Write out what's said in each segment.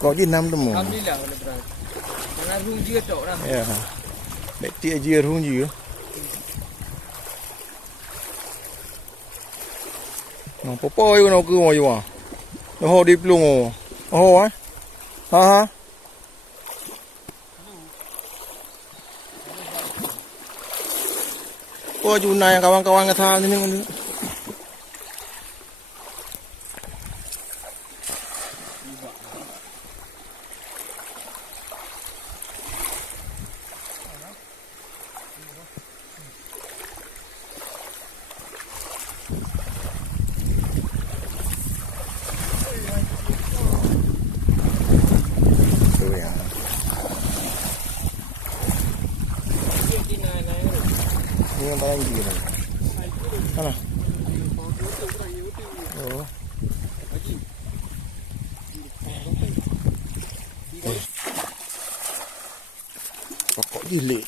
Có gì năm tầm mồ. Alhamdulillah boleh berani. Dengan runji tok dah. Ya. Nek ti aja runji ya. Nó popo yo nó cứ ngồi yo. Nó ho đi plung oh. Oh á. Ha. Oh junai kawan-kawan kata ni. Ini yang paling tinggi ni. Mana? Oh. Pokok gilik.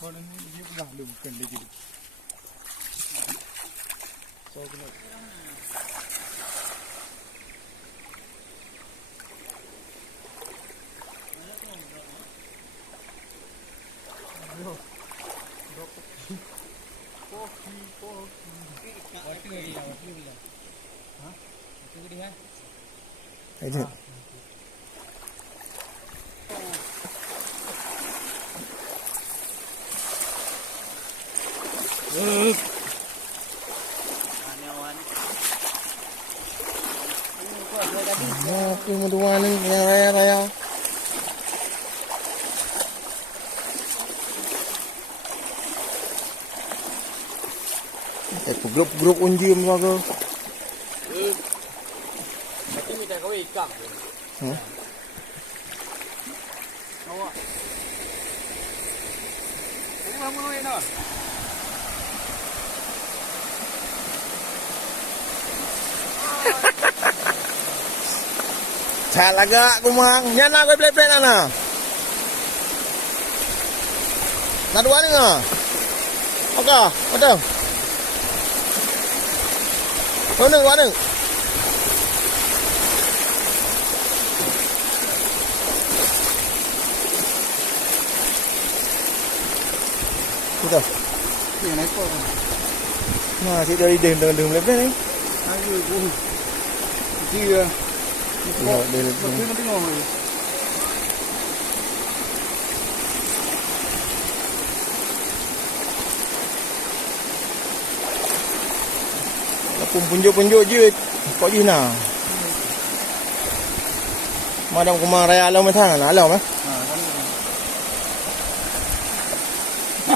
Kalau ni dia dah lumkan lagi. So kena. Ini. Aku mau ni yang raya-raya. Grup unji apa? Tapi minta kau ikan. Awak. Ini lama ni dah. Cak lagak kumang. Nyana kau play nana. Nak dua ni ngah? Okey, betul. Warna. Sudah. Ni naik apa? Nah, si dari deng lepas ni. Ayo, dia. Tengok dia. Kita tengok lagi. Pun punjuk-punjuk je kok je nah. Madam kumang raya alau macam mana? Alau mah? Ha,